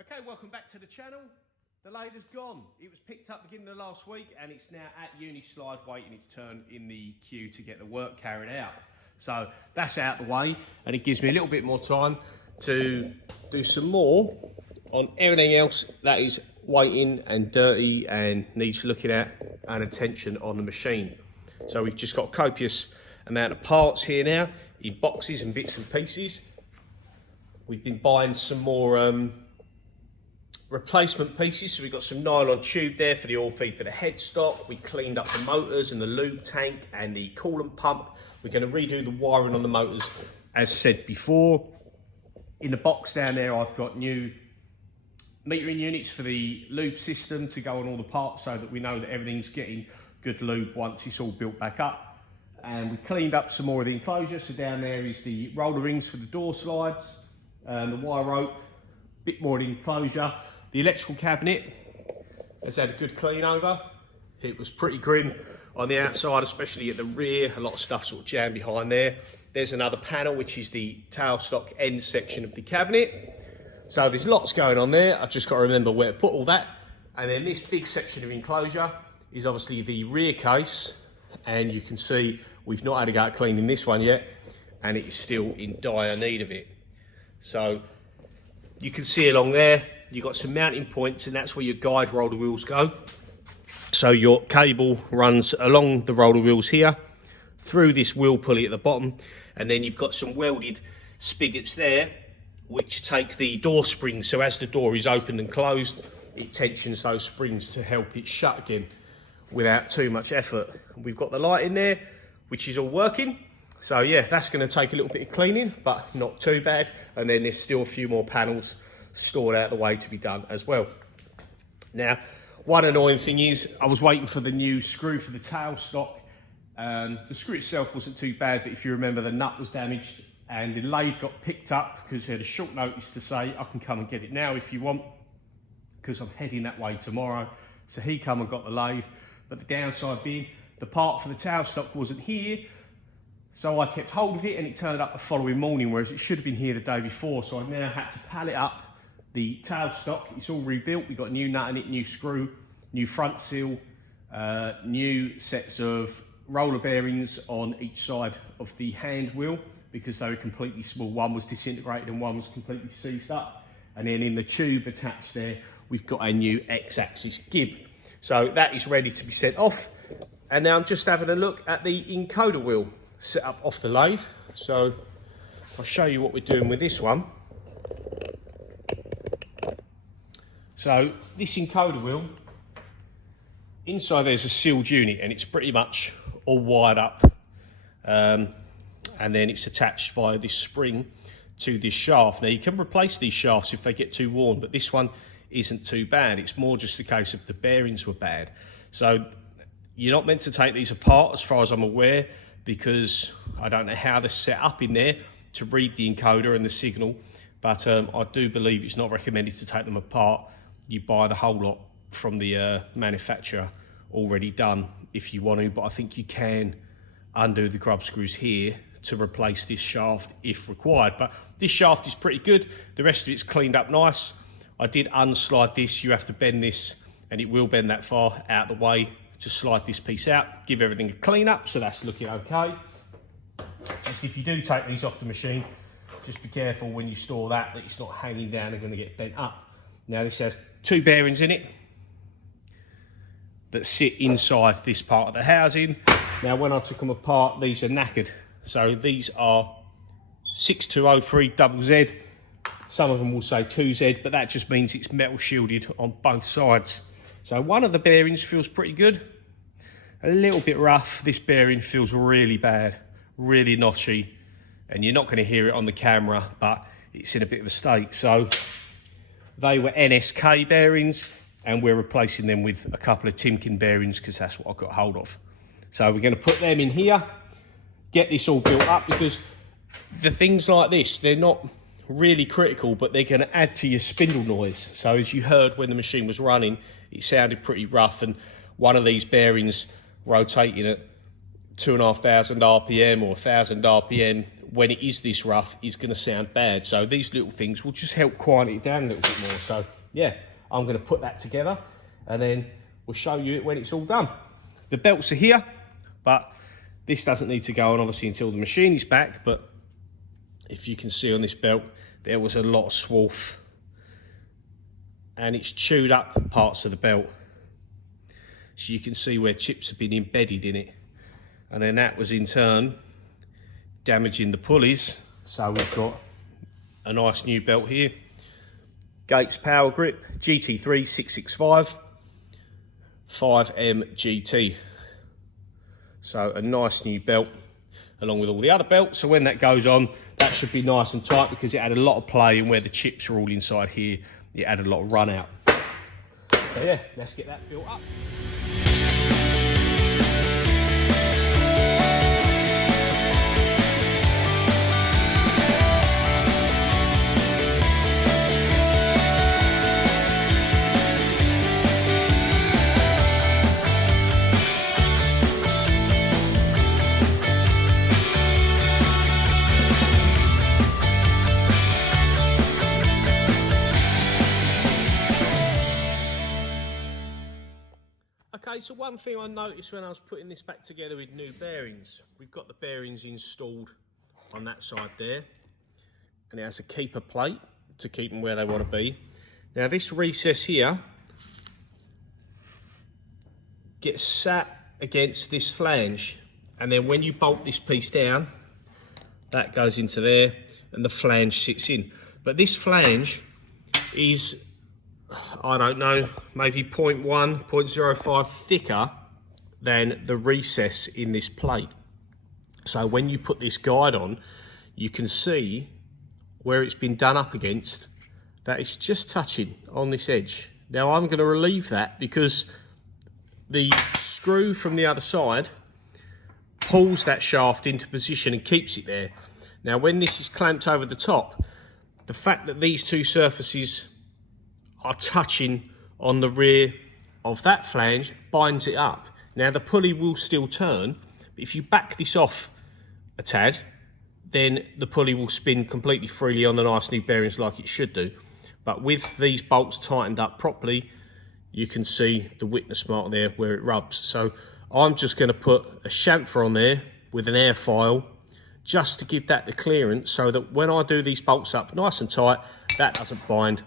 Okay, welcome back to the channel. The lathe is gone. It was picked up beginning of last week and it's now at Unislide waiting its turn in the queue to get the work carried out. So that's out the way and it gives me a little bit more time to do some more on everything else that is waiting and dirty and needs looking at and attention on the machine. So we've just got a copious amount of parts here now in boxes and bits and pieces. We've been buying some more replacement pieces, so we've got some nylon tube there for the oil feed for the headstock. We cleaned up the motors and the lube tank and the coolant pump. We're going to redo the wiring on the motors as said before. In the box down there I've got new metering units for the lube system to go on all the parts so that we know that everything's getting good lube once it's all built back up. And we cleaned up some more of the enclosure, so down there is the roller rings for the door slides, the wire rope, a bit more of the enclosure. The electrical cabinet has had a good clean over. It was pretty grim on the outside, especially at the rear. A lot of stuff sort of jammed behind there. There's another panel, which is the tailstock end section of the cabinet. So there's lots going on there. I've just got to remember where to put all that. And then this big section of enclosure is obviously the rear case. And you can see we've not had a go at cleaning this one yet. And it is still in dire need of it. So you can see along there, you've got some mounting points and that's where your guide roller wheels go. So your cable runs along the roller wheels here, through this wheel pulley at the bottom, and then you've got some welded spigots there which take the door springs. So as the door is opened and closed, it tensions those springs to help it shut again without too much effort. We've got the light in there, which is all working. So yeah, that's going to take a little bit of cleaning, but not too bad. And then there's still a few more panels stored out of the way to be done as well. Now, one annoying thing is I was waiting for the new screw for the tailstock. The screw itself wasn't too bad, but if you remember, the nut was damaged and the lathe got picked up because they had a short notice to say, I can come and get it now if you want, because I'm heading that way tomorrow. So he come and got the lathe, but the downside being the part for the tailstock wasn't here. So I kept hold of it and it turned up the following morning, whereas it should have been here the day before. So I now had to pallet up the tailstock. It's all rebuilt. We've got a new nut in it, new screw, new front seal, new sets of roller bearings on each side of the hand wheel because they were completely small. One was disintegrated and one was completely seized up. And then in the tube attached there, we've got a new X-axis gib. So that is ready to be sent off. And now I'm just having a look at the encoder wheel set up off the lathe. So I'll show you what we're doing with this one. So this encoder wheel, inside there's a sealed unit and it's pretty much all wired up. And then it's attached via this spring to this shaft. Now you can replace these shafts if they get too worn, but this one isn't too bad. It's more just a case of the bearings were bad. So you're not meant to take these apart as far as I'm aware, because I don't know how they're set up in there to read the encoder and the signal, but I do believe it's not recommended to take them apart. You buy the whole lot from the manufacturer already done if you want to, but I think you can undo the grub screws here to replace this shaft if required. But this shaft is pretty good. The rest of it's cleaned up nice. I did unslide this. You have to bend this and it will bend that far out of the way to slide this piece out, give everything a clean up, so that's looking okay. Just if you do take these off the machine, just be careful when you store that it's not hanging down and going to get bent up. Now this has two bearings in it that sit inside this part of the housing. Now when I took them apart, these are knackered. So these are 6203 double Z. Some of them will say 2Z, but that just means it's metal shielded on both sides. So one of the bearings feels pretty good, a little bit rough. This bearing feels really bad, really notchy, and you're not going to hear it on the camera, but it's in a bit of a state. So they were NSK bearings, and we're replacing them with a couple of Timken bearings because that's what I got hold of. So we're going to put them in here, get this all built up, because the things like this, they're not really critical, but they're going to add to your spindle noise. So as you heard when the machine was running, it sounded pretty rough, and one of these bearings rotating at 2,500 RPM or 1,000 RPM, when it is this rough, is going to sound bad. So these little things will just help quiet it down a little bit more. So yeah, I'm going to put that together and then we'll show you it when it's all done. The belts are here, but this doesn't need to go on obviously until the machine is back. But if you can see on this belt, there was a lot of swarf and it's chewed up parts of the belt. So you can see where chips have been embedded in it. And then that was in turn damaging the pulleys. So we've got a nice new belt here. Gates Power Grip, GT3 665, 5M GT. So a nice new belt along with all the other belts. So when that goes on, that should be nice and tight because it had a lot of play, and where the chips are all inside here, it had a lot of run out. So yeah, let's get that built up. Okay, so one thing I noticed when I was putting this back together with new bearings, we've got the bearings installed on that side there, and it has a keeper plate to keep them where they want to be. Now this recess here gets sat against this flange, and then when you bolt this piece down, that goes into there and the flange sits in. But this flange is, I don't know, maybe 0.1, 0.05 thicker than the recess in this plate. So when you put this guide on, you can see where it's been done up against, that it's just touching on this edge. Now I'm going to relieve that because the screw from the other side pulls that shaft into position and keeps it there. Now when this is clamped over the top, the fact that these two surfaces are touching on the rear of that flange binds it up. Now the pulley will still turn, but if you back this off a tad, then the pulley will spin completely freely on the nice new bearings like it should do. But with these bolts tightened up properly, you can see the witness mark there where it rubs. So I'm just going to put a chamfer on there with an air file just to give that the clearance, so that when I do these bolts up nice and tight, that doesn't bind.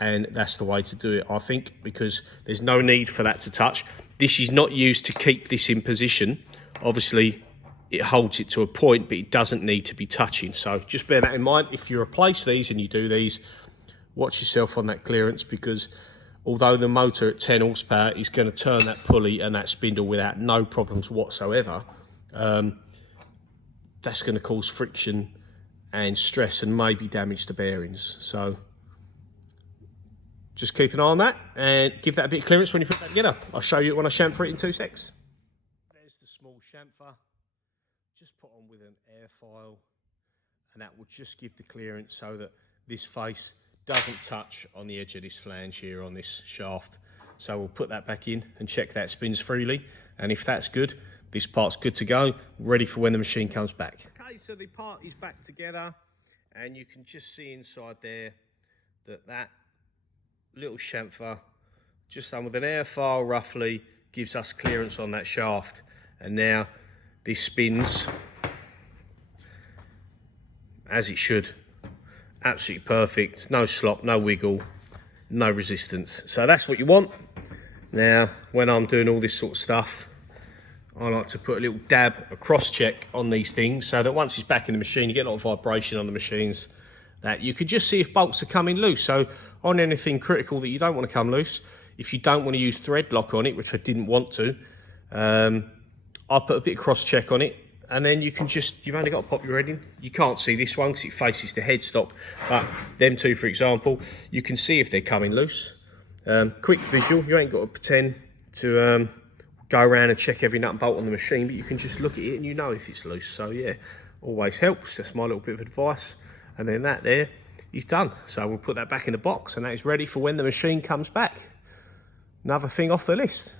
And that's the way to do it, I think, because there's no need for that to touch. This is not used to keep this in position. Obviously, it holds it to a point, but it doesn't need to be touching. So just bear that in mind. If you replace these and you do these, watch yourself on that clearance, because although the motor at 10 horsepower is going to turn that pulley and that spindle without no problems whatsoever, that's going to cause friction and stress and maybe damage the bearings. So just keep an eye on that and give that a bit of clearance when you put that together. I'll show you it when I chamfer it in 2 secs. There's the small chamfer, just put on with an air file, and that will just give the clearance so that this face doesn't touch on the edge of this flange here on this shaft. So we'll put that back in and check that spins freely, and if that's good, this part's good to go, ready for when the machine comes back. Okay, so the part is back together, and you can just see inside there that that little chamfer, just done with an air file roughly, gives us clearance on that shaft. And now this spins as it should. Absolutely perfect, no slop, no wiggle, no resistance. So that's what you want. Now when I'm doing all this sort of stuff, I like to put a little dab, a cross check on these things, so that once it's back in the machine, you get a lot of vibration on the machines, that you can just see if bolts are coming loose. So on anything critical that you don't want to come loose, if you don't want to use thread lock on it, which I didn't want to, I'll put a bit of cross check on it, and then you can just, you've only got to pop your head in. You can't see this one because it faces the headstock, but them two, for example, you can see if they're coming loose. Quick visual, you ain't got to pretend to go around and check every nut and bolt on the machine, but you can just look at it and you know if it's loose. So yeah, always helps. That's my little bit of advice. And then that there is done. So we'll put that back in the box, and that is ready for when the machine comes back. Another thing off the list.